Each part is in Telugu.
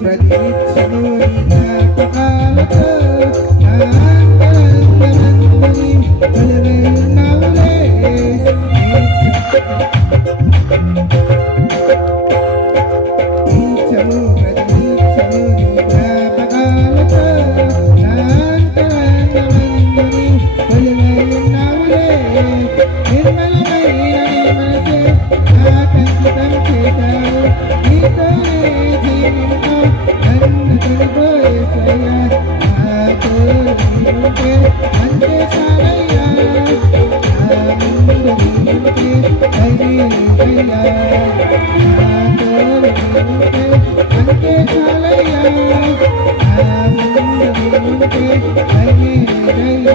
ప్రతినిత్యము నీ జ్ఞాపకాలతో నా అంతరంగమందు కొలువై ఉన్నావులే. నిత్యము ప్రతినిత్యము నీ జ్ఞాపకాలతో నా అంతరంగమందు కొలువై ఉన్నావులే. నిర్మలమైన నీ మనసే నాకంకితం చేశావు. నీతోనే జీవించు నన్ను కొనుగోయేసయ్యా. నాతో నీవుంటే అంతే చాలయ్యా. నా ముందు నీవుంటే ధైర్యమయ్యా. నాతో నీవుంటే అంతే చాలయ్యా. నా ముందు నీవుంటే ధైర్యమయ్యా.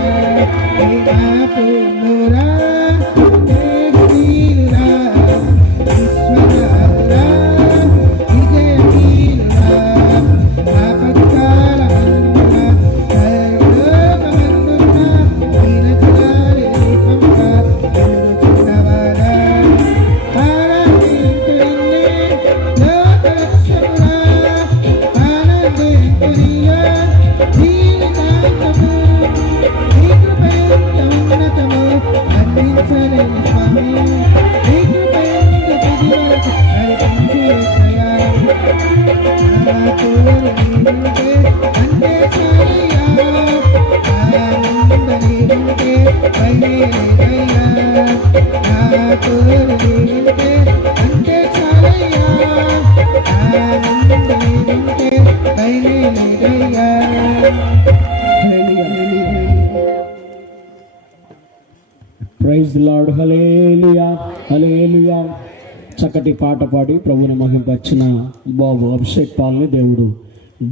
నీ నాకు నూరా praise the Lord. Hallelujah hallelujah. చక్కటి పాట పాడి ప్రభువుని మహింపరిచిన బాబు అభిషేక్ పాల్ని దేవుడు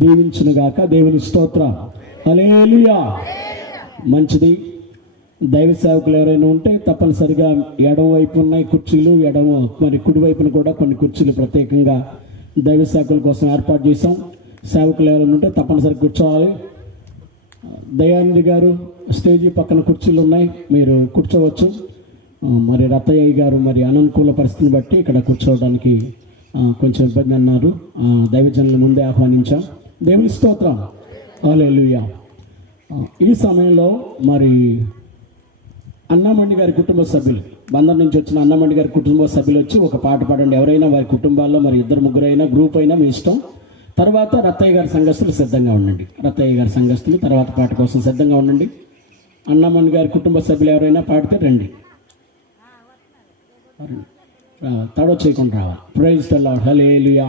దీవించును గాక. దేవుని స్తోత్ర. హల్లెలూయా. మంచిది. దైవ సేవకులు ఎవరైనా ఉంటే తప్పనిసరిగా ఎడమ వైపు ఉన్నాయి కుర్చీలు, మరి కుడి వైపున కూడా కొన్ని కుర్చీలు ప్రత్యేకంగా దైవ సేవకుల కోసం ఏర్పాటు చేశాం. సేవకులు ఎవరైనా ఉంటే తప్పనిసరిగా కూర్చోవాలి. దయానంది గారు స్టేజీ పక్కన కుర్చీలు ఉన్నాయి, మీరు కూర్చోవచ్చు. మరి రత్తయ్య గారు మరి అననుకూల పరిస్థితిని బట్టి ఇక్కడ కూర్చోవడానికి కొంచెం ఇబ్బంది అన్నారు. దైవజనుల ముందే ఆహ్వానించాం. దేవుని స్తోత్రం. హల్లెలూయా. ఈ సమయంలో మరి అన్నామండి గారి కుటుంబ సభ్యులు, బందర్ నుంచి వచ్చిన అన్నామండి గారి కుటుంబ సభ్యులు వచ్చి ఒక పాట పాడండి. ఎవరైనా వారి కుటుంబాల్లో మరి 2-3 అయినా గ్రూప్ అయినా మీ ఇష్టం. తర్వాత రత్తయ్య గారి సంఘస్థులు సిద్ధంగా ఉండండి. రత్తయ్య గారి సంఘస్థులు తర్వాత పాట కోసం సిద్ధంగా ఉండండి. అన్నామండి గారి కుటుంబ సభ్యులు ఎవరైనా పాడితే రండి, తడవ చేయకుండా రావాలి. Praise the Lord. Hallelujah.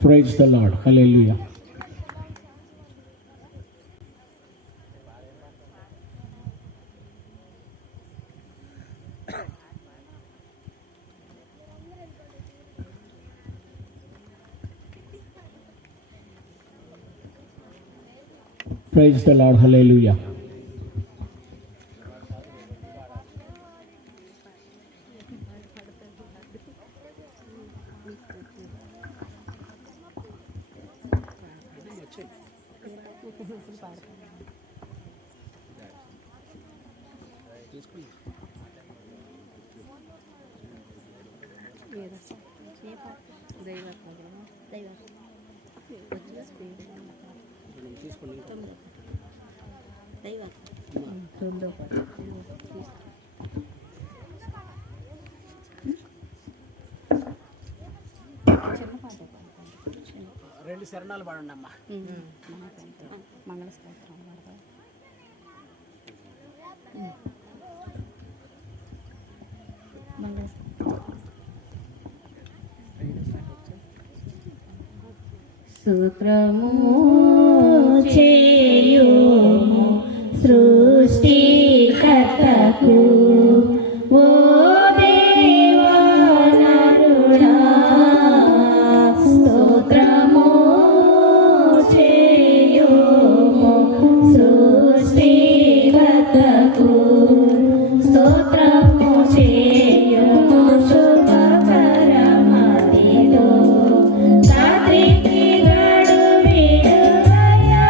Praise the Lord. Hallelujah. Praise the Lord. Hallelujah. రెండు శరణాలు పాడండి అమ్మా. మంగళస్కరం స్తోత్రము చేయుము సృష్టికర్తకు ఓ దేవా నరుడా. స్తోత్రము చేయుము సృష్టికర్తకు. స్తోత్రము చేయుము శుభకరమదిలో. రాత్రికి గడు విడువయా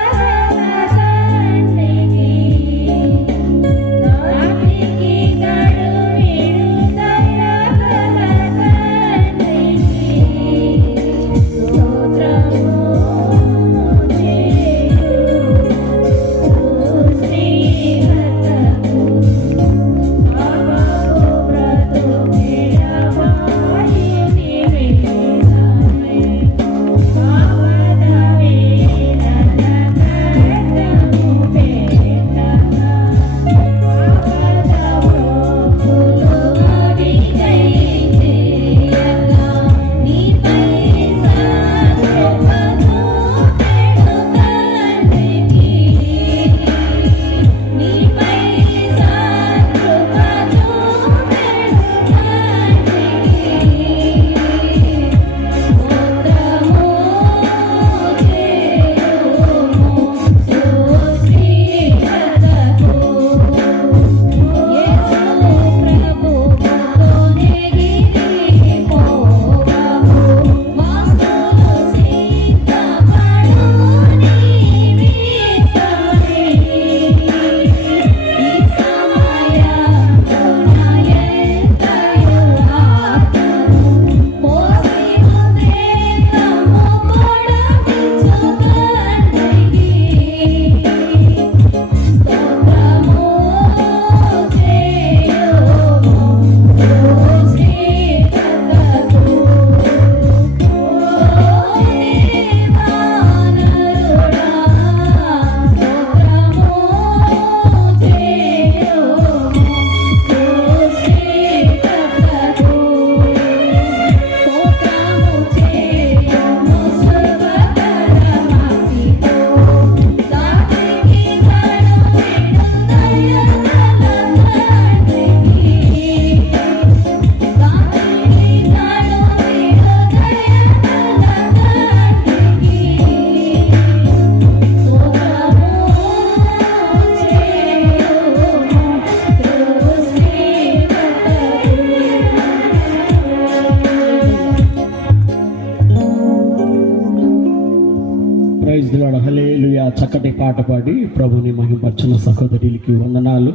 చక్కటి పాట పాడి ప్రభుని మహిమపరిచిన సహోదరులకి వందనాలు.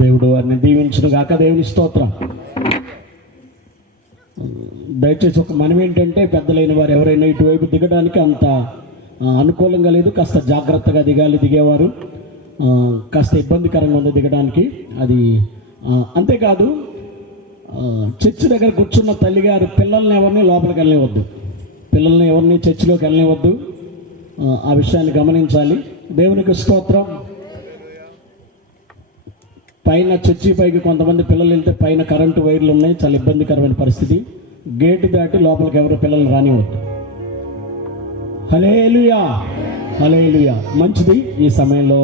దేవుడు వారిని దీవించును గాక. దేవుని స్తోత్రం. దయచేసి ఒక మనం ఏంటంటే, పెద్దలైన వారు ఎవరైనా ఇటువైపు దిగడానికి అంత అనుకూలంగా లేదు, కాస్త జాగ్రత్తగా దిగాలి. దిగేవారు కాస్త ఇబ్బందికరంగా ఉంది దిగడానికి. అది అంతేకాదు, చర్చి దగ్గర కూర్చున్న తల్లిగారు పిల్లల్ని ఎవరిని లోపలికి వెళ్ళనివద్దు, పిల్లల్ని ఎవరిని చర్చిలోకి వెళ్ళనివద్దు. ఆ విషయాన్ని గమనించాలి. దేవునికి స్తోత్రం. పైన చర్చి పైకి కొంతమంది పిల్లలు వెళ్తే పైన కరెంటు వైర్లు ఉన్నాయి, చాలా ఇబ్బందికరమైన పరిస్థితి. గేటు దాటి లోపలికి ఎవరు పిల్లలు రానివద్దు. హల్లెలూయా, హల్లెలూయా. మంచిది. ఈ సమయంలో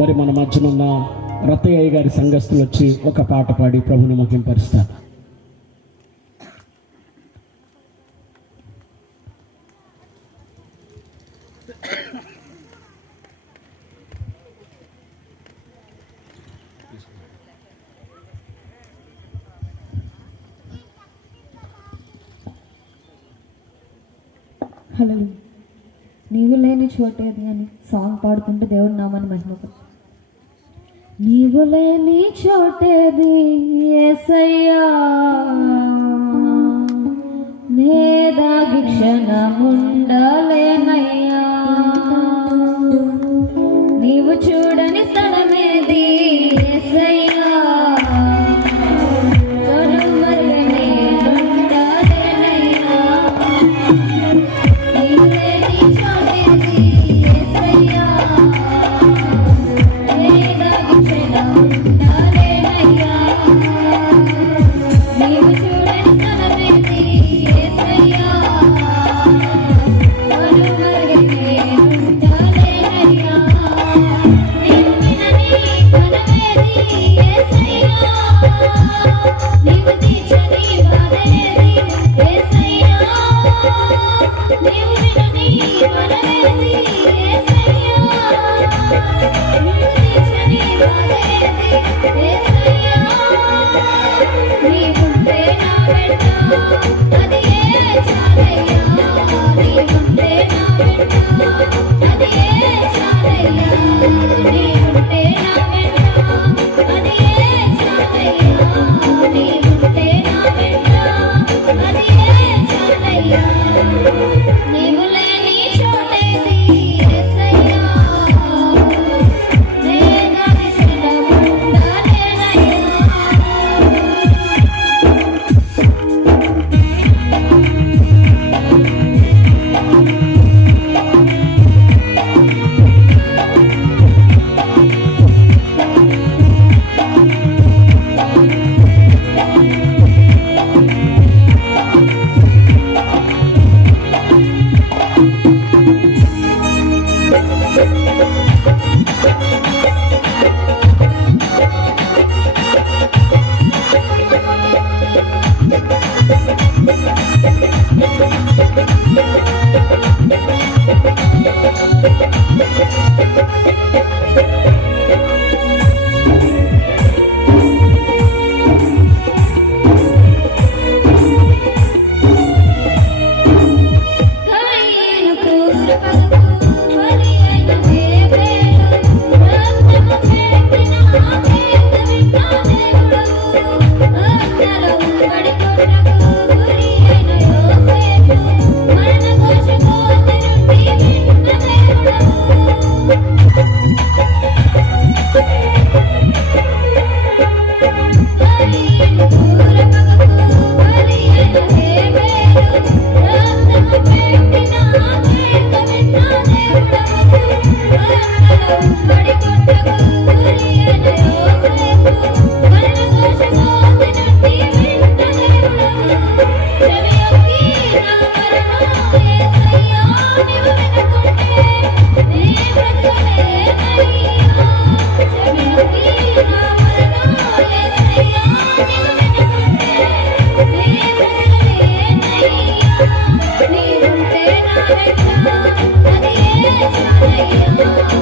మరి మన మధ్యనున్న రత్తయ్య గారి సంఘస్థులు వచ్చి ఒక పాట పాడి ప్రభుని మహింపరుస్తారు. హలో, నీవు లేని చోటేది అని సాంగ్ పాడుకుంటూ దేవుడి నామాన్ని మహిమపడు. నీవు లేని చోటేది యేసయ్యా, నేదాగి క్షణముండలేనయ్యా. నీవు చూడని స్థలమేది యేసయ్యా,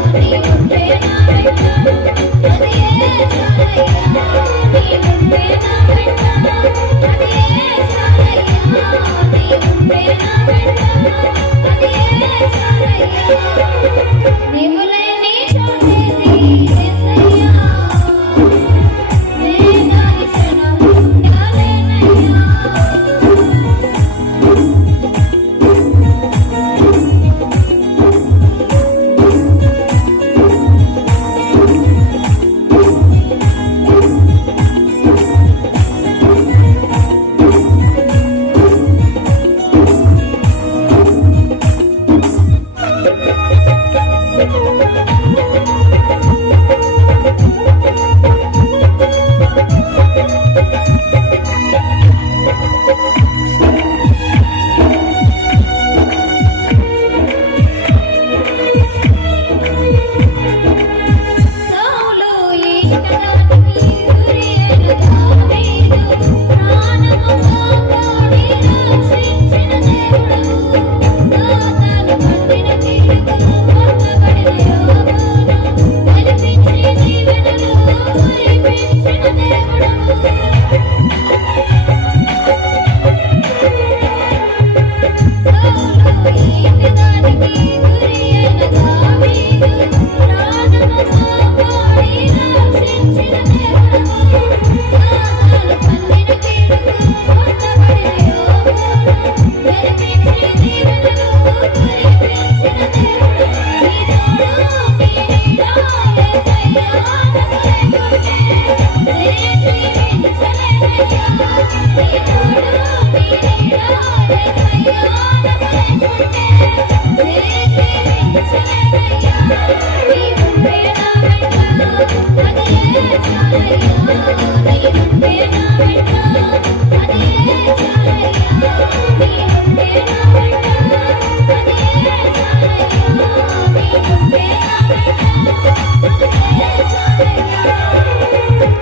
నీవుంటే నా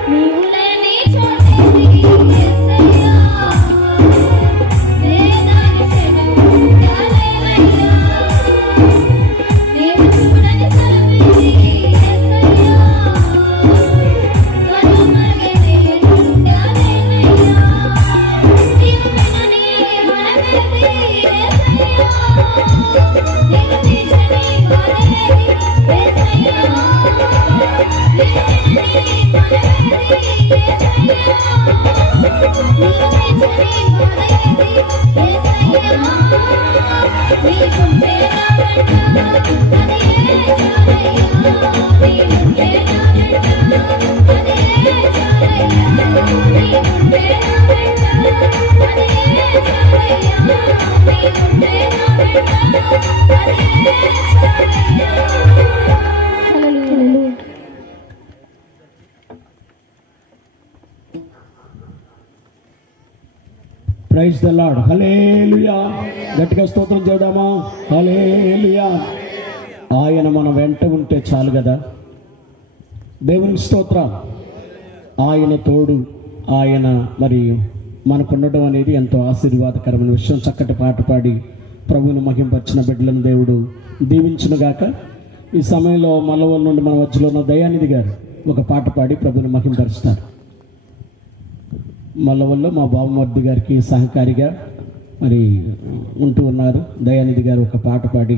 నీవు లేని చోటేది యేసయ్యా వేదాక్షను ఉండలేనయ్యా నీవు చూడని స్థలమేది యేసయ్యా కనుమరుగని ఉండలేనయ్యా నీవు వినని మనమేది యేసయ్యా నీవు తీర్చని వాడేది యేసయ్యా Hallelujah. Praise the Lord. Hallelujah. గట్టిగా స్తోత్రం చేద్దామా? హల్లెలూయా. ఆయన మన వెంట ఉంటే చాలు కదా. దేవునికి స్తోత్రం. ఆయన తోడు, ఆయన మరి మనకుండడం అనేది ఎంతో ఆశీర్వాదకరమైన విషయం. చక్కటి పాట పాడి ప్రభువుని మహింపరిచిన బిడ్డలను దేవుడు దీవించునుగాక. ఈ సమయంలో మల్లవల నుండి మన మధ్యలో ఉన్న దయానిధి గారు ఒక పాట పాడి ప్రభువుని మహింపరుస్తారు. మల్లవల్లో మా బాబుమర్ది గారికి సహకారిగా మరి ఉంటూ ఉన్నారు. దయానిధి గారు ఒక పాట పాడి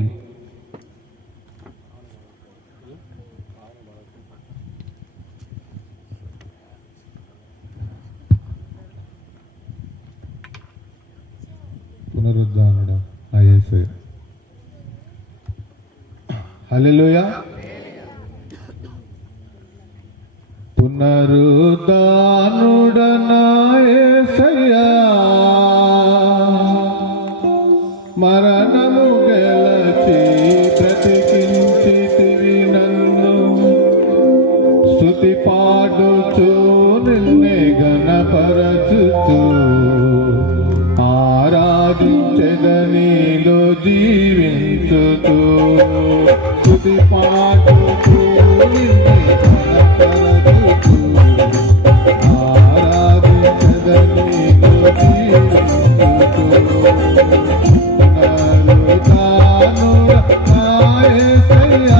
పునరుద్ధానుడ యేసయ్య. హల్లెలూయా. పునరుద్ధానుడ యేసయ్య మరణము గెలచి బ్రతికించితివి నన్ను స్తుతి పాడుచు నిన్నే ఘనపరచుచు ఆరాధించెదనిలో జీవించుతూ స్తుతి పాడుచు నిన్నే ఘనపరచుచు ఆరాధించెదనిలో జీవించుతూ పునరుద్ధానుడ యేసయ్య.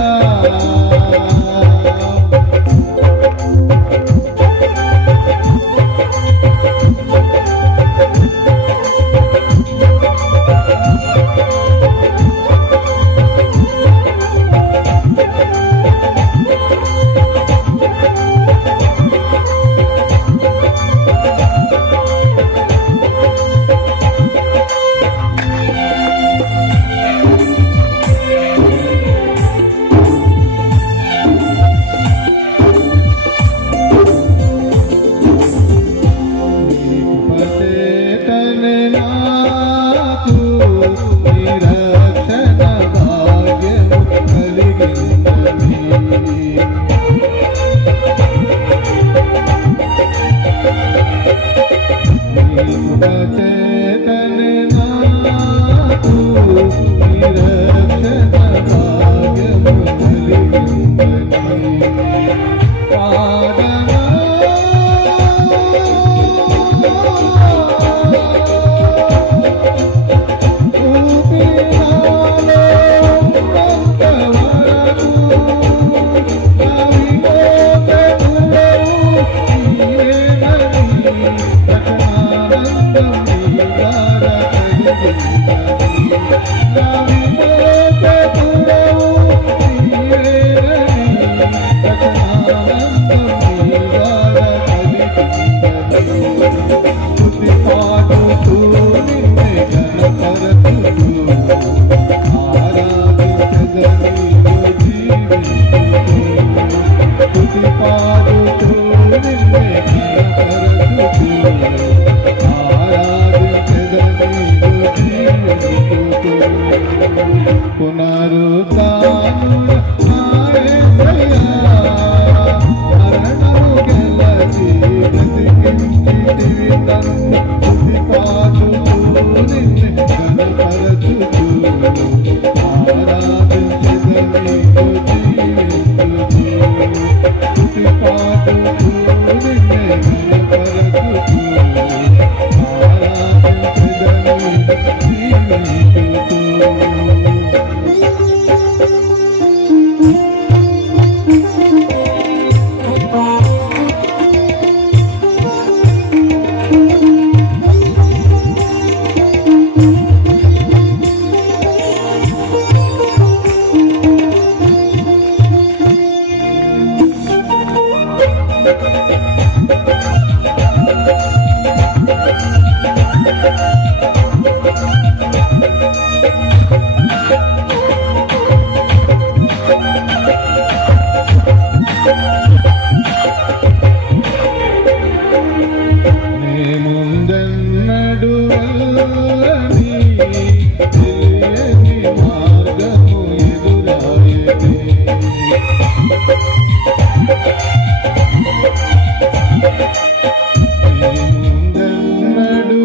ముందెన్నడు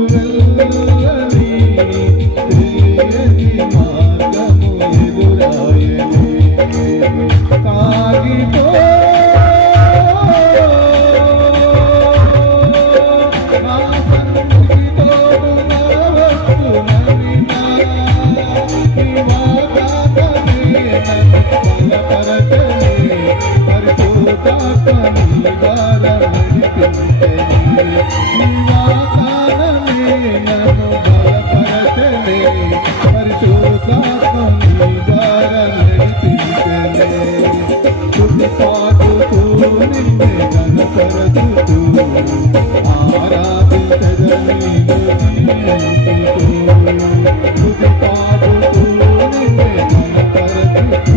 వెళ్ళని తెలియని మార్గము ఎదురాయని సాగిపో నా సన్నిధికి తోడుగా వస్తున్నవి నా వాగ్దానమే నన్ను బలపరచని పరిశుద్ధాత్మని ద్వారా నడిపించని వాగ్దానమే నన్ను బలపరచని పరిశుద్ధాత్మని ద్వారా నడిపించని తుదిపాటుతూ నిన్నే గణపరచుతూ ఆరాధించదని తుదిపాటుతూ నిన్నే గణపరచుతూ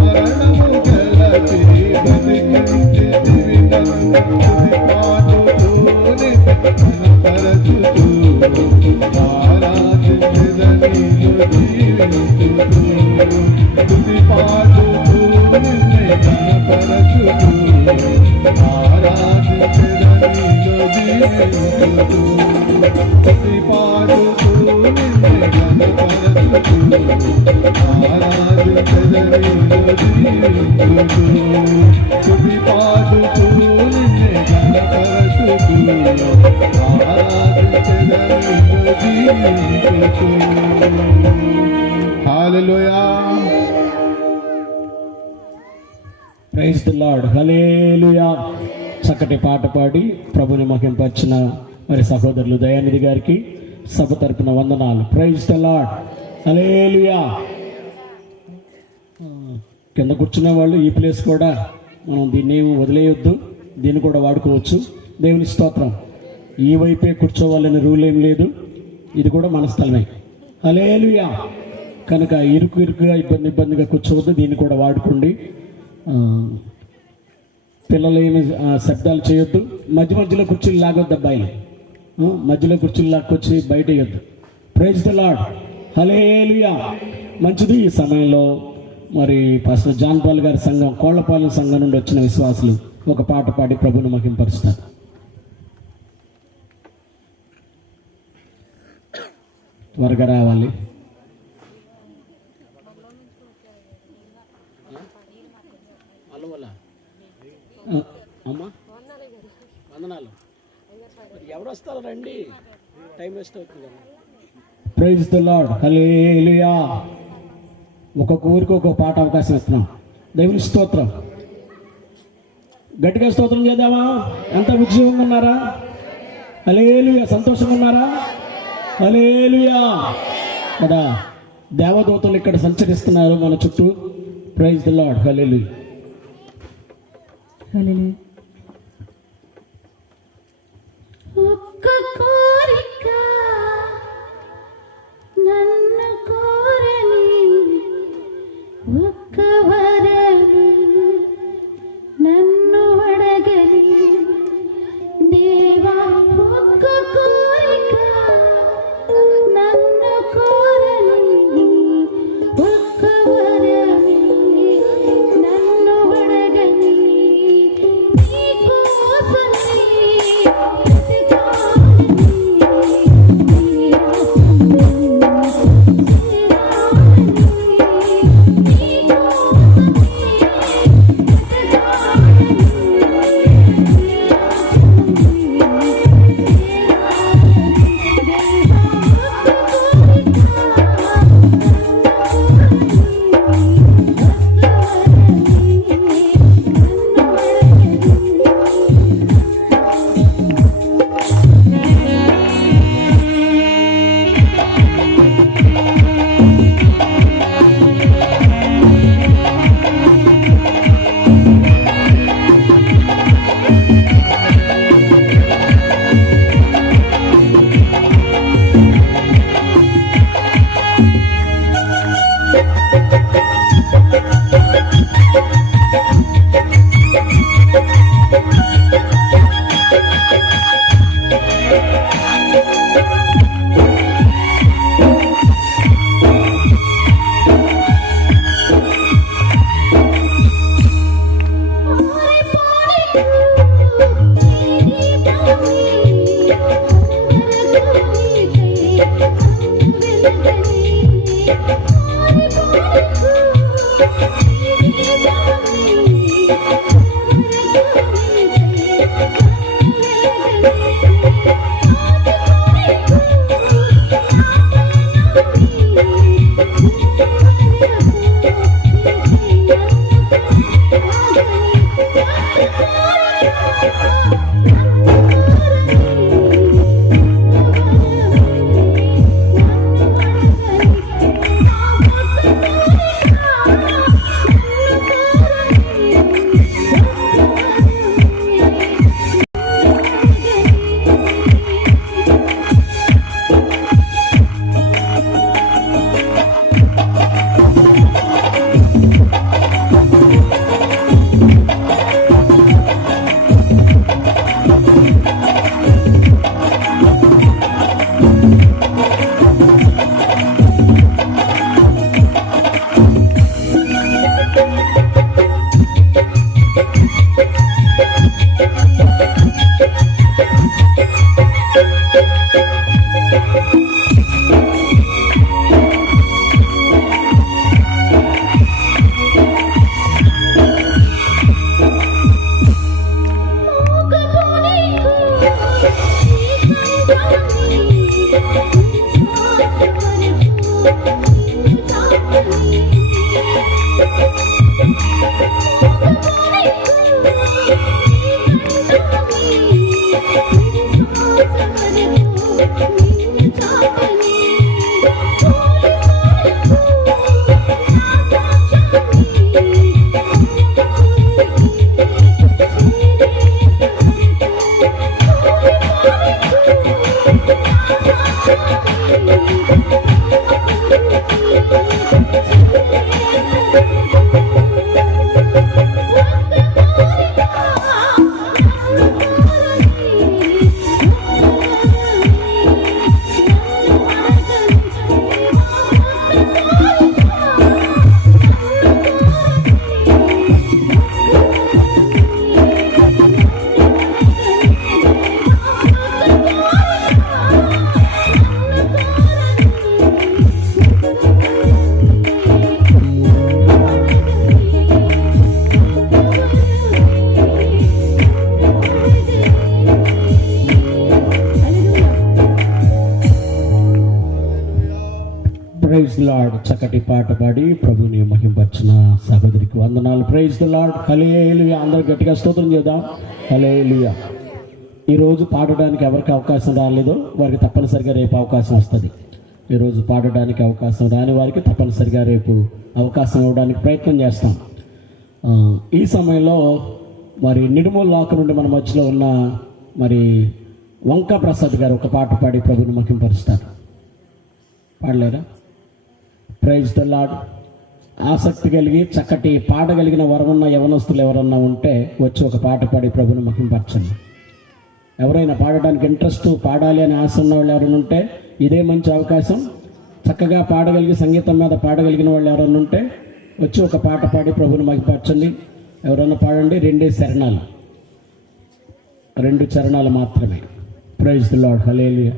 మరణము గలచి బతికించి కనపరచుతూ ఆరాధించదని తుదిపాటుతూ నిన్నే కనపరచుతూ ఆరాధించదని పాడుతూ నిన్నే గణపరచుతూ ఆరాధించదని స్తుతి పాడుతూ నిన్నే గణపరచుతూ ఆరాధించదని hallelujah. Praise the Lord. Hallelujah. చక్కటి పాట పాడి ప్రభుని మహింపరిచిన మరి సహోదరులు దయానిధి గారికి సభ తరపున వందనాలు. Praise the Lord. హల్లెలూయా. కింద కూర్చున్న వాళ్ళు ఈ ప్లేస్ కూడా మనం దీన్ని ఏమి వదిలేయొద్దు, దీన్ని కూడా వాడుకోవచ్చు. దేవుని స్తోత్రం. ఈ వైపే కూర్చోవాలని రూల్ ఏం లేదు, ఇది కూడా మన స్థలమే. హల్లెలూయా. కనుక ఇరుకుగా ఇబ్బందిగా కూర్చోవద్దు, దీన్ని కూడా వాడుకోండి. పిల్లలు ఏమి శబ్దాలు చేయొద్దు. మధ్యలో కుర్చీలు లాగొద్దు, అబ్బాయిలు మధ్యలో కుర్చీలు లాక్కొచ్చి బయట వేయొద్దు. Praise the Lord. హల్లెలూయా. మంచిది. ఈ సమయంలో మరి పాస్టర్ జాన్ పాల్ గారి సంఘం, కోళ్లపాలెం సంఘం నుండి వచ్చిన విశ్వాసులు ఒక పాట పాడి ప్రభుని మహింపరుస్తారు. త్వరగా రావాలి. అమ్మా వందనాలు. ఎవరు వస్తారో రండి, టైం వేస్ట్ అవుతుంది. Praise the Lord. హల్లెలూయా. ఒక్కొక్క ఊరికి ఒక్కొక్క పాట అవకాశం ఇస్తున్నాం. దేవుని స్తోత్రం. గట్టిగా స్తోత్రం చేద్దామా? ఎంత ఉద్యోగంగా ఉన్నారా? హల్లెలూయా. సంతోషంగా ఉన్నారా? హల్లెలూయా కదా. దేవదూతలు ఇక్కడ సంచరిస్తున్నారు మన చుట్టూ. Praise the Lord. Hallelujah. Hallelujah. ఒక్క కోరిక నన్ను కోరని, ఒక్క వరము నన్ను అడగని దేవా. ఒక్క కోరిక నన్ను కోరని, ఒక్క వరము నన్ను అడగని. నీకోసమే ప్రైజ్ ది లార్డ్. చక్కటి పాట పాడి ప్రభుని మహింపరిచిన సహోదరికి వందనాలు. Praise the Lord. హల్లెలూయా. అందరూ గట్టిగా స్తోత్రం చేద్దాం. హల్లెలూయా. ఈరోజు పాడడానికి ఎవరికి అవకాశం రాలేదో వారికి తప్పనిసరిగా రేపు అవకాశం వస్తుంది. ఈరోజు పాడడానికి అవకాశం రాని వారికి తప్పనిసరిగా రేపు అవకాశం ఇవ్వడానికి ప్రయత్నం చేస్తాం. ఈ సమయంలో మరి నిడుమూల లాక నుండి మన మధ్యలో ఉన్న మరి వంకా ప్రసాద్ గారు ఒక పాట పాడి ప్రభుని మహింపరుస్తారు. పాడలేరా? Praise the Lord. ఆసక్తి కలిగి చక్కటి పాడగలిగిన వరమున్న యవనస్తులు ఎవరన్నా ఉంటే వచ్చి ఒక పాట పాడి ప్రభుని మహింపరచండి. ఎవరైనా పాడడానికి ఇంట్రెస్ట్, పాడాలి అని ఆశ ఉన్న వాళ్ళు ఎవరైనా ఉంటే ఇదే మంచి అవకాశం. చక్కగా పాడగలిగి సంగీతం మీద పాడగలిగిన వాళ్ళు ఎవరైనా ఉంటే వచ్చి ఒక పాట పాడి ప్రభుని మహింపరచండి. ఎవరైనా పాడండి. 2 చరణాలు, 2 చరణాలు మాత్రమే. Praise the Lord. హల్లెలూయా.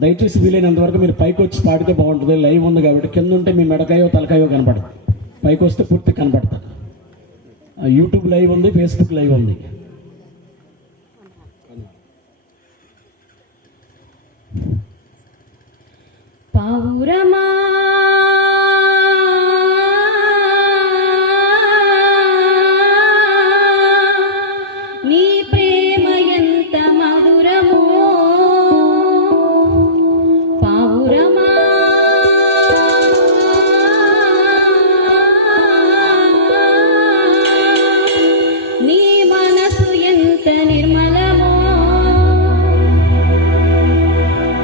దయచేసి వీలైనంత వరకు మీరు పైకి వచ్చి పాడితే బాగుంటుంది. లైవ్ ఉంది కాబట్టి కింద ఉంటే మీ మెడకాయో తలకాయో కనపడదు. పైకి వస్తే పూర్తి కనపడుతుంది. యూట్యూబ్ లైవ్ ఉంది, ఫేస్బుక్ లైవ్ ఉంది. పావురమా నీ ప్రేమ ఎంత మధురమో, పావురమా నీ మనసు ఎంత నిర్మలమో,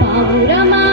పావురమా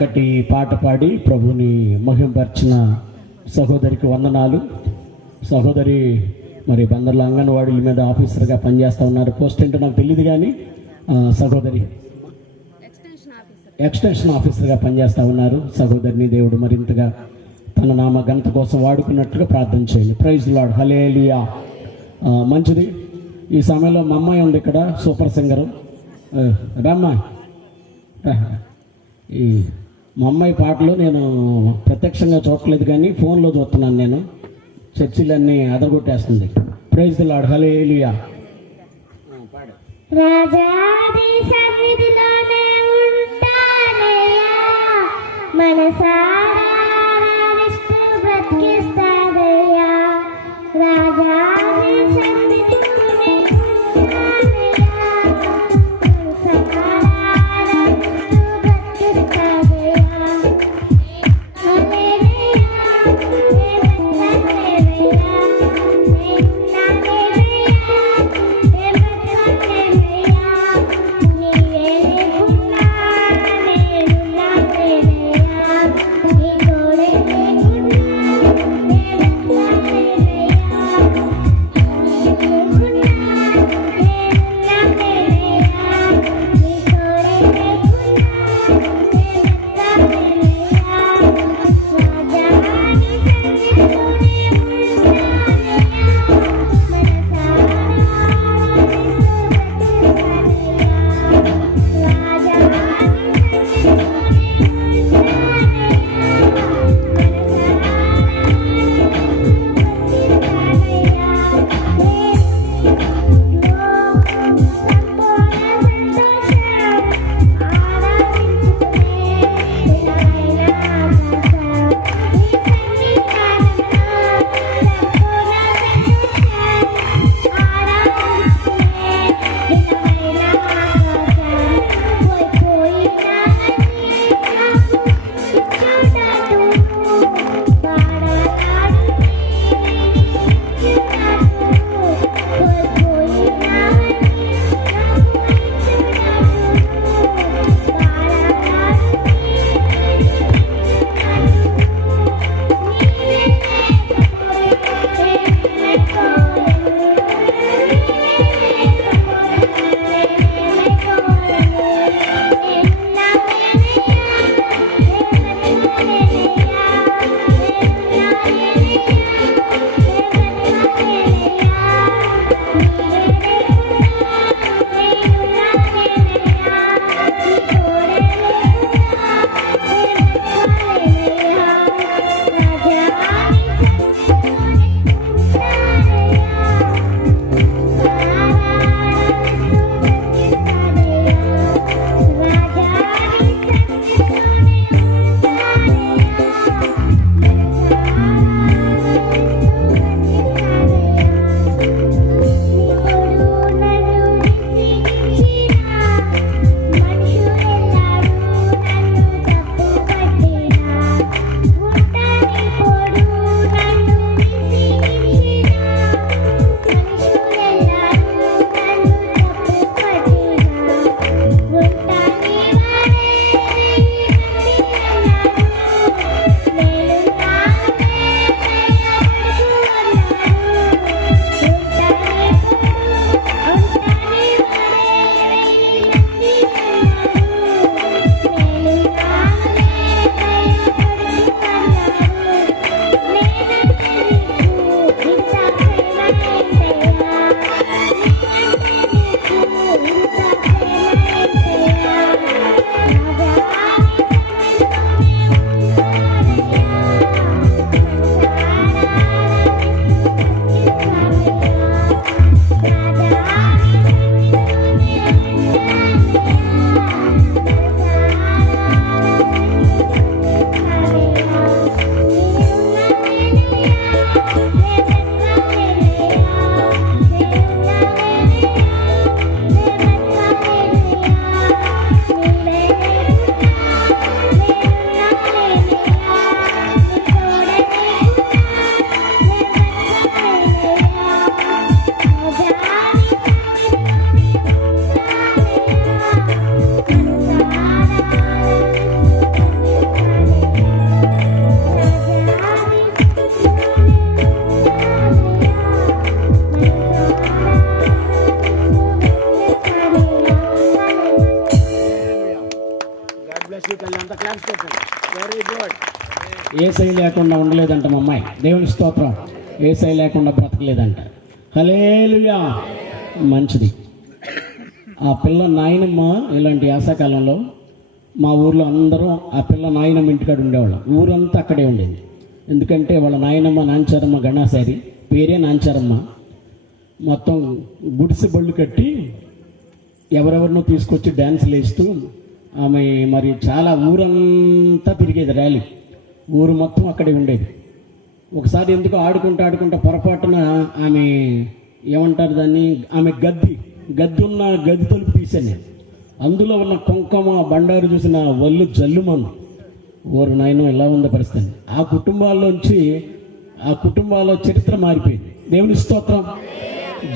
చక్కటి పాట పాడి ప్రభుని మహింపరిచిన సహోదరికి వందనాలు. సహోదరి మరి బందర్ల అంగన్వాడీల మీద ఆఫీసర్గా పనిచేస్తూ ఉన్నారు. పోస్ట్ ఏంటో నాకు తెలియదు కానీ సహోదరి ఎక్స్టెన్షన్ ఆఫీసర్గా పనిచేస్తూ ఉన్నారు. సహోదరిని దేవుడు మరింతగా తన నామ ఘనత కోసం వాడుకున్నట్టుగా ప్రార్థన చేయండి. Praise lord, hallelujah. మంచిది. ఈ సమయంలో మా అమ్మాయి ఉంది ఇక్కడ, సూపర్ సింగరు. రామ్మా, ఈ మా అమ్మాయి పాటలు నేను ప్రత్యక్షంగా చూడట్లేదు కానీ ఫోన్లో చూస్తున్నాను. నేను చర్చిలన్నీ అదరగొట్టేస్తుంది. ప్రైజ్ ది లార్డ్, హల్లెలూయా. రాజాది సన్నిధిలోనే ఉంటానయ్యా, మనసారా ఆరాధిస్తూ బ్రతికిస్తానయ్యా. రాజాది సన్నిధిలోనే ఉంటానయ్యా, మనసారా ఆరాధిస్తూ బ్రతికిస్తానయ్యా. హల్లెలూయా, హల్లెలూయా, ఏసై లేకుండా ఉండలేదంట మా అమ్మాయి. దేవుని స్తోత్రం. ఏసై లేకుండా బ్రతకలేదంట. హల్లెలూయా. మంచిది. ఆ పిల్ల నాయనమ్మ ఇలాంటి యాసకాలంలో మా ఊర్లో అందరం ఆ పిల్ల నాయనమ్మ ఇంటికాడ ఉండేవాళ్ళం. ఊరంతా అక్కడే ఉండేది. ఎందుకంటే వాళ్ళ నాయనమ్మ నాంచారమ్మ గణాసారి, పేరే నాంచారమ్మ. మొత్తం గుడిసె బళ్ళు కట్టి ఎవరెవరినో తీసుకొచ్చి డ్యాన్సులు వేస్తూ ఆమె మరి చాలా ఊరంతా తిరిగేది ర్యాలీ. ఊరు మొత్తం అక్కడే ఉండేది. ఒకసారి ఎందుకు ఆడుకుంటా పొరపాటున ఆమె ఏమంటారు దాన్ని, ఆమె గద్ది ఉన్న గది తలుపు తీశాను. అందులో ఉన్న కుంకుమ బండారు చూసిన వల్లు జల్లుమంది. ఊరు నాయనం ఇలా ఉన్న పరిస్థితి. ఆ కుటుంబాల్లో చరిత్ర మారిపోయింది. దేవుని స్తోత్రం.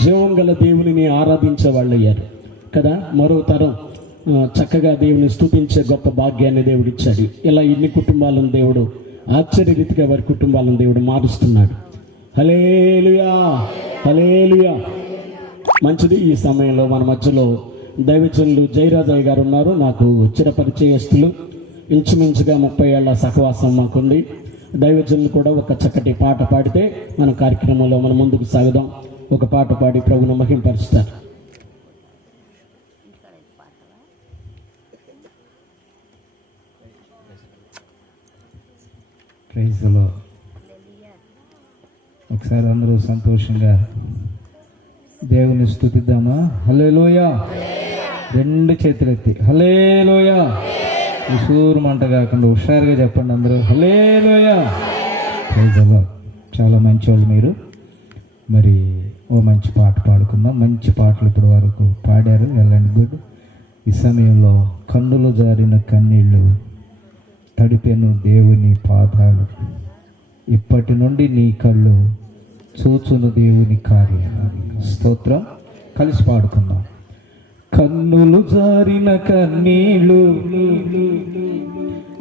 జీవం గల దేవునిని ఆరాధించే వాళ్ళు అయ్యారు కదా. మరో తరం చక్కగా దేవుని స్తుతించే గొప్ప భాగ్యాన్ని దేవుడు ఇచ్చాడు. ఇలా ఇన్ని కుటుంబాలను దేవుడు ఆశ్చర్యరీతిగా వారి కుటుంబాలను దేవుడు మారుస్తున్నాడు. హల్లెలూయా, హల్లెలూయా. మంచిది. ఈ సమయంలో మన మధ్యలో దైవజనులు జయరాజయ్య గారు ఉన్నారు. నాకు చిరపరిచయస్తులు. ఇంచుమించుగా 30 ఏళ్ల సహవాసం మాకుంది. దైవజనులు కూడా ఒక చక్కటి పాట పాడితే మన కార్యక్రమంలో మనం ముందుకు సాగుదాం. ఒక పాట పాడి ప్రభువును మహింపరుస్తారు. Praise the lord. ఒకసారి అందరూ సంతోషంగా దేవుని స్తుతిద్దామా? హల్లెలూయా. 2 చేతులు ఎత్తి హల్లెలూయా. ఉసూరు మంట కాకుండా హుషారుగా చెప్పండి అందరూ హల్లెలూయా. Praise the lord. చాలా మంచివాళ్ళు మీరు. మరి ఓ మంచి పాట పాడుకుందాం. మంచి పాటలు ఇప్పటి వరకు పాడారు. వెళ్ళండి గుడ్. ఈ సమయంలో కన్నులు జారిన కన్నీళ్ళు తడిపెను దేవుని పాదాలు, ఇప్పటి నుండి నీ కళ్ళు చూచును దేవుని కార్యాలు. స్తోత్రం. కలిసి పాడుకుందాం. కన్నులు జారిన కన్నీళ్ళు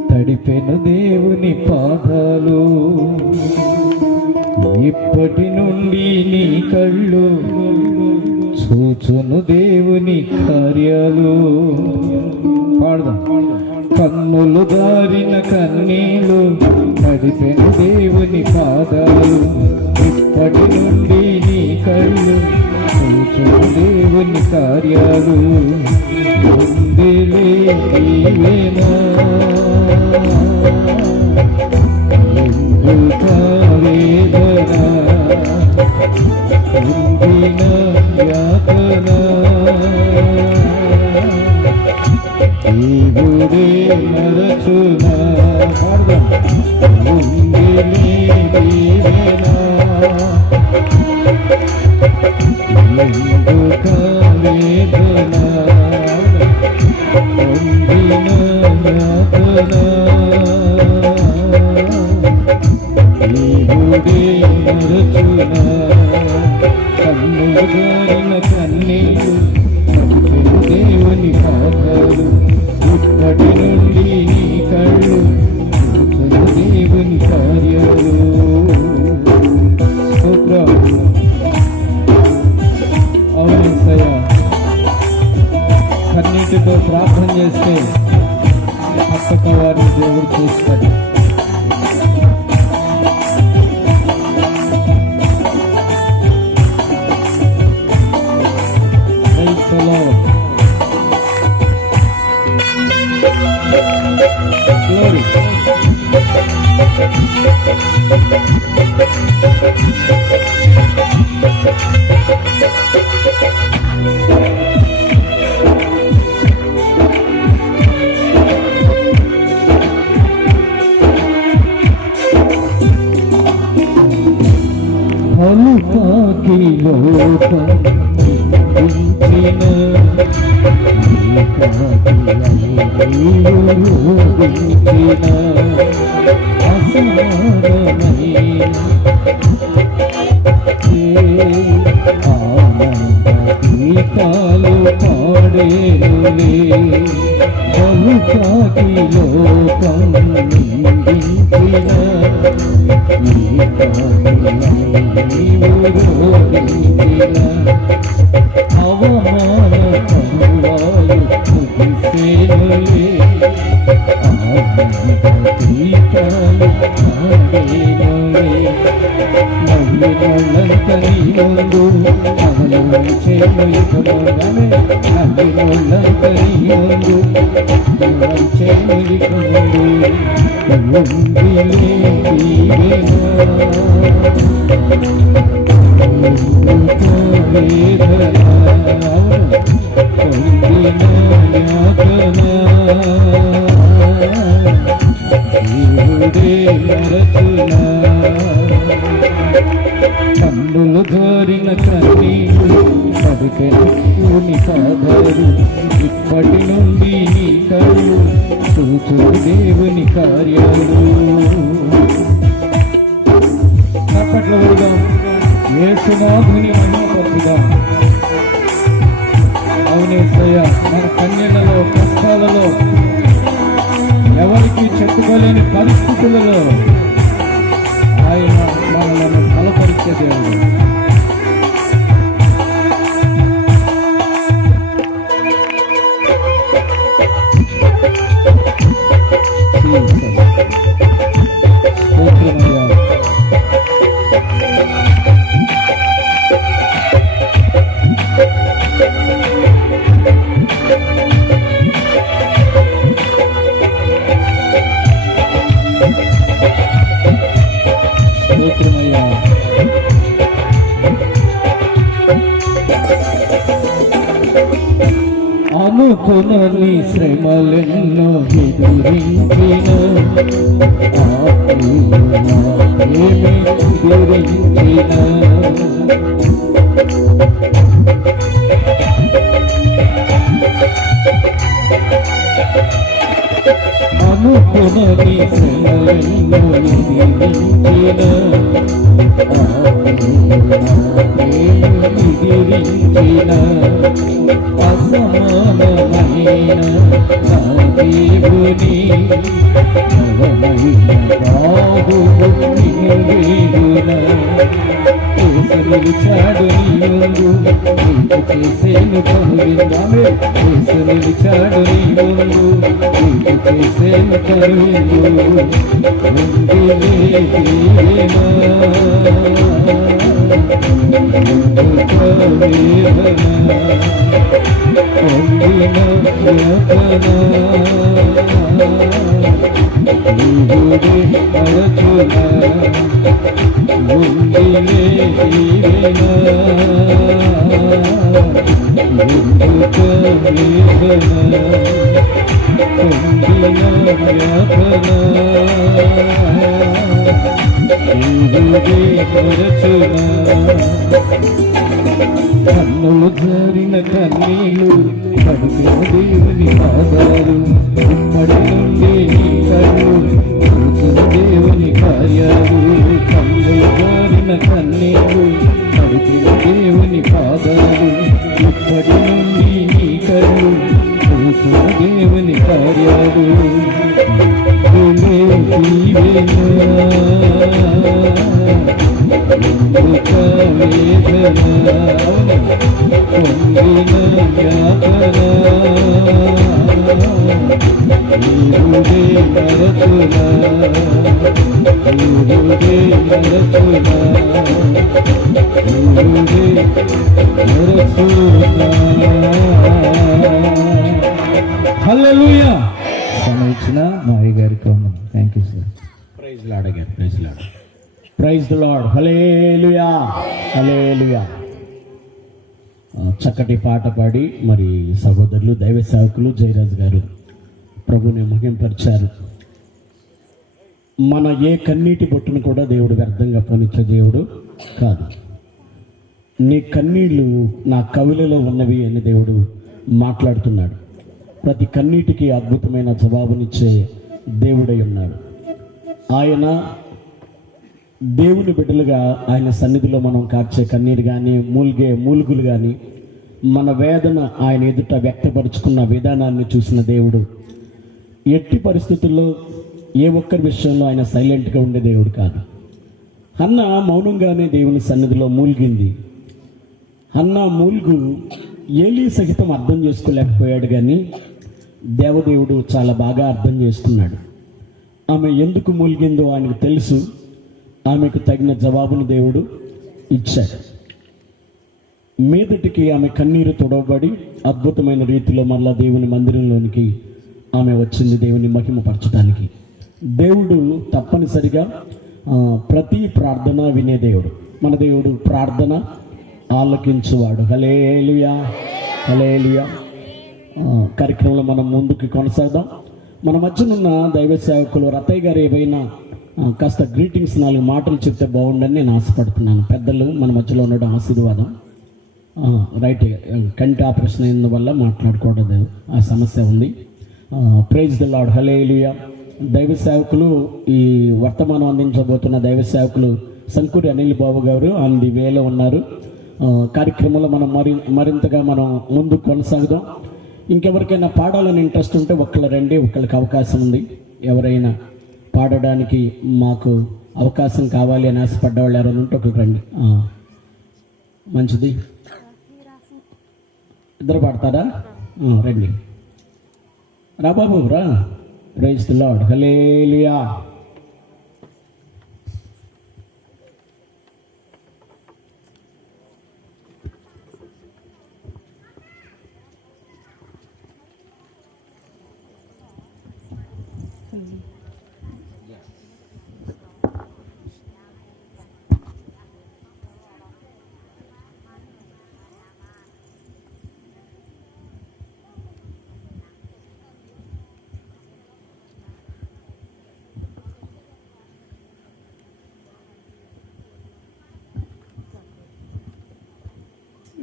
తడిపెను దేవుని పాదాలు, ఇప్పటి నుండి నీ కళ్ళు చూచును దేవుని కార్యాలు. పాడదాం. కన్నులు దారిన కన్నీళ్ళు తడిపెను దేవుని పాదాలు, ఇప్పటి నుండి నీ కళ్ళు చూచును దేవుని కార్యాలు. ఉందిలే నీవేనా వేదనా ఉందిన యాతన, దేవుడే మరచునా. ఉందిలే నీవేనా ఎందుక వేదనా ఉందిన యాతన, దేవుడే మరచునా. కన్నులు గారిన కన్నీళ్ళు దేవుని పాదాలు, ఇప్పటి నుండి నీ కళ్ళు చూచును దేవుని కార్యాలు. అవునయ్యా. కన్నీటితో ప్రార్థన చేస్తే పక్కక వారిని దేవుడు చూస్తాడు. Glory. హలుకాకి లోకం గీతాలు పాడేనులే, బహుకాకి లోకం నిందించిన అవమాన పరువాలు ముగిసేనులే. గీతాలు పాడేనులే నవ్వినోళ్ళంత నీ ముందు అవలంచెను ఇకముగానే నవ్వినోళ్ళంత నీ ముందు అవలంచెను ఇకముందు ఉందిలే దీవెనా కన్నులు జోరిన కన్నీరు కవికని సాధారు ఇప్పటి నుండి నీ కళ్ళు చూచు దేవుని కార్యాలు అప్పట్లో యేసునాథుని మహిమపరచుగా. అవునేసయ్య, మన కన్యలలో కష్టాలలో ఎవరికి చెప్పుకోలేని పరిస్థితులలో ఆయన మనలను బలపరిచే దేవుడు. అనుకుని శ్రమలెన్నో ఎదురించిన అనుకుని శ్రమలెన్నో ఎదిరించిన అసమానమైన నా దేవుని నిలిచాడు నీ ముందు నీకు చేసేను కనువిందామే నిలిచాడు నీ ముందు నీకు చేసేను కనువిందు కన్నులు జారిన కన్నీళ్ళు కడుపున దేవుని పాదాలు ఇప్పటి నుండి నీ కళ్ళు చూసిన దేవుని కార్యాలు. కన్నులు జారిన కన్నీళ్ళు కడుపున దేవుని పాదాలు ఇప్పటి నుండి నీ కళ్ళు చూసిన దేవుని కార్యాలు. హల్లెలూయా. సమయించిన మా అయ్యగారికి thank you sir. Praise Lord again. Praise Lord. Praise the Lord. Hallelujah, hallelujah. చక్కటి పాట పాడి మరి సహోదరులు దైవ సేవకులు జయరాజ్ గారు ప్రభుని మహింపరిచారు. మన ఏ కన్నీటి బొట్టును కూడా దేవుడు వ్యర్థంగా పనిచ్చే దేవుడు కాదు. నీ కన్నీళ్ళు నా కవిలలో ఉన్నవి అని దేవుడు మాట్లాడుతున్నాడు. ప్రతి కన్నీటికి అద్భుతమైన జవాబునిచ్చే దేవుడై ఉన్నాడు. ఆయన దేవుని బిడ్డలుగా ఆయన సన్నిధిలో మనం కార్చే కన్నీరు కానీ మూలుగులు కానీ మన వేదన ఆయన ఎదుట వ్యక్తపరుచుకున్న విధానాన్ని చూసిన దేవుడు ఎట్టి పరిస్థితుల్లో ఏ ఒక్కరి విషయంలో ఆయన సైలెంట్గా ఉండే దేవుడు కాదు. హన్న మౌనంగానే దేవుని సన్నిధిలో మూలిగింది. హన్న మూలుగు ఏలీ సహితం అర్థం చేసుకోలేకపోయాడు, కానీ దేవదేవుడు చాలా బాగా అర్థం చేసుకున్నాడు. ఆమె ఎందుకు మూలిగిందో ఆయనకు తెలుసు. ఆమెకు తగిన జవాబును దేవుడు ఇచ్చాడు. మీదటికి ఆమె కన్నీరు తొడవబడి అద్భుతమైన రీతిలో మరలా దేవుని మందిరంలోనికి ఆమె వచ్చింది, దేవుని మహిమపరచడానికి. దేవుడు తప్పనిసరిగా ప్రతి ప్రార్థన వినే దేవుడు. మన దేవుడు ప్రార్థన ఆలకించువాడు. హల్లెలూయా, హల్లెలూయా. కార్యక్రమంలో మనం ముందుకు కొనసాగుదాం. మన మధ్యనున్న దైవ సేవకులు రతయ్య గారు ఏవైనా కాస్త గ్రీటింగ్స్ 4 మాటలు చెప్తే బాగుండని నేను ఆశపడుతున్నాను. పెద్దలు మన మధ్యలో ఉండడం ఆశీర్వాదం. రైట్, కంటి ఆపరేషన్ అయిన వల్ల మాట్లాడకూడదు, ఆ సమస్య ఉంది. ప్రైజ్ ద లార్డ్, హల్లెలూయా. దైవ సేవకులు, ఈ వర్తమానం అందించబోతున్న దైవ సేవకులు సంకూరి అనిల్ బాబు గారు ఆన్ ది వేలో ఉన్నారు. కార్యక్రమంలో మనం మరింతగా మనం ముందు కొనసాగుదాం. ఇంకెవరికైనా పాడాలని ఇంట్రెస్ట్ ఉంటే ఒక్కళ్ళు రండి, ఒక్కళ్ళకి అవకాశం ఉంది. ఎవరైనా పాడడానికి మాకు అవకాశం కావాలి అని ఆశపడ్డవాళ్ళు ఎవరైనా ఉంటే ఒకరికి రండి. మంచిది, ఇద్దరు పాడతారా? రండి, రా బాబు రా. ప్రైజ్ ది లార్డ్, హల్లెలూయా.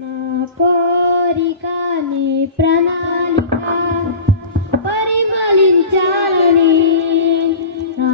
నా కోరిక నీ ప్రణాళిక పరిమళించాలని, నా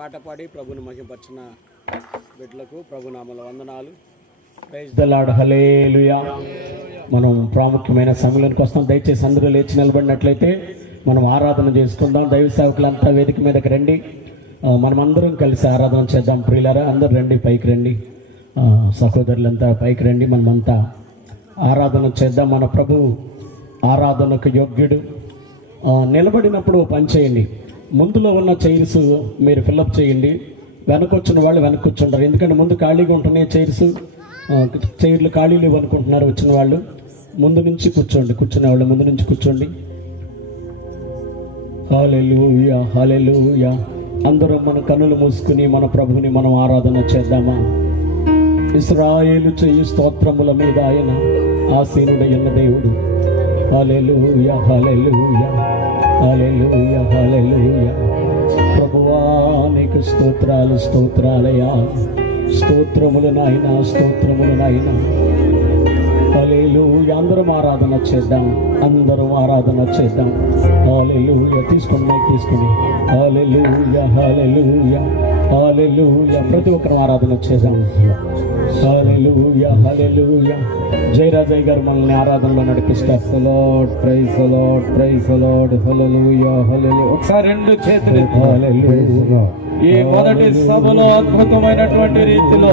పాట పాడి ప్రభుని మహిమపరిచిన బిడ్డలకు ప్రభు నామములో వందనాలు. Praise the Lord. హల్లెలూయా. మనం ప్రాముఖ్యమైన సమయంలోకి వస్తాం. దయచేసి అందరూ లేచి నిలబడినట్లయితే మనం ఆరాధన చేసుకుందాం. దైవ సేవకులంతా వేదిక మీదకి రండి. మనమందరం కలిసి ఆరాధన చేద్దాం. ప్రియులారా అందరూ రండి, పైకి రండి. సహోదరులంతా పైకి రండి. మనమంతా ఆరాధన చేద్దాం. మన ప్రభు ఆరాధనకు యోగ్యుడు. నిలబడినప్పుడు పని చేయండి. ముందులో ఉన్న చైర్స్ మీరు ఫిల్అప్ చేయండి. వెనకొచ్చిన వాళ్ళు వెనక్కి కూర్చుంటారు. ఎందుకంటే ముందు ఖాళీగా ఉంటున్నాయి చైర్లు ఖాళీలు అనుకుంటున్నారు. వచ్చిన వాళ్ళు ముందు నుంచి కూర్చోండి. కూర్చునే వాళ్ళు ముందు నుంచి కూర్చోండి. హల్లెలూయా, హల్లెలూయా. అందరూ మన కన్నులు మూసుకుని మన ప్రభుని మనం ఆరాధన చేద్దామా? ఇశ్రాయేలు చెయ్యి స్తోత్రముల మీద ఆయన ఆసీనుడైన దేవుడు. హల్లెలూయా, హల్లెలూయా, హల్లెలూయా, హల్లెలూయా. ప్రభువా నీకు స్తోత్రాలు, స్తోత్రాలయా. స్తోత్రములు నాయనా, స్తోత్రములు నాయనా. హల్లెలూయా. అందరం ఆరాధన చేద్దాం, అందరం ఆరాధన చేద్దాం. హల్లెలూయా. తీసుకోండి. హల్లెలూయా, హల్లెలూయా, హల్లెలూయా. ప్రతి ఒక్కరం ఆరాధన చేద్దాం. హల్లెలూయా, హల్లెలూయా. జయరాజయ్య గారు మనల్ని ఆరాధనలో నడిపిస్తారు. Praise the Lord, praise the Lord. Hallelujah, hallelujah. ఒకసారి రెండు చేతులు. హల్లెలూయా. ఈ మొదటి సభలో అద్భుతమైనటువంటి రీతిలో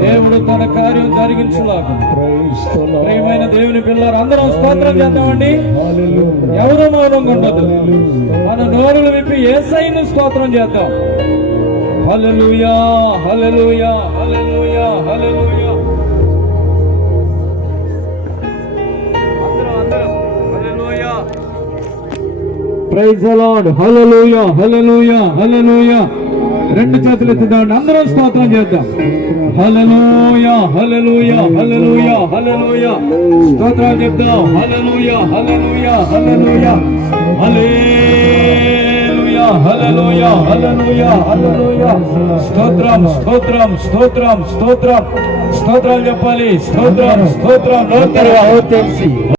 దేవుడు తన కార్యం జరిగించలాగా ప్రియమైన దేవుని పిల్లలు అందరం స్తోత్రం చేద్దామండి. ఎవరు మౌనంగా ఉండదు. మన నోరులు విప్పి యేసయ్యను స్తోత్రం చేద్దాం. హల్లెలూయా, హల్లెలూయా, హల్లెలూయా, హల్లెలూయా. అందరం hallelujah. Praise the Lord. Hallelujah, hallelujah, hallelujah. రెండు చేతులు ఎత్తుదాం, అందరం స్తోత్రం చేద్దాం. హల్లెలూయా, హల్లెలూయా, హల్లెలూయా, హల్లెలూయా. స్తోత్రాలు చెప్దాం. హల్లెలూయా, hallelujah, hallelujah, hallelujah, hallelujah, hallelujah, హల్లెలూయా. స్తోత్రం, స్తోత్రం, స్తోత్రం, స్తోత్రం. స్తోత్రాలు చెప్పాలి. స్తోత్రం, స్తోత్రం. తెలిసి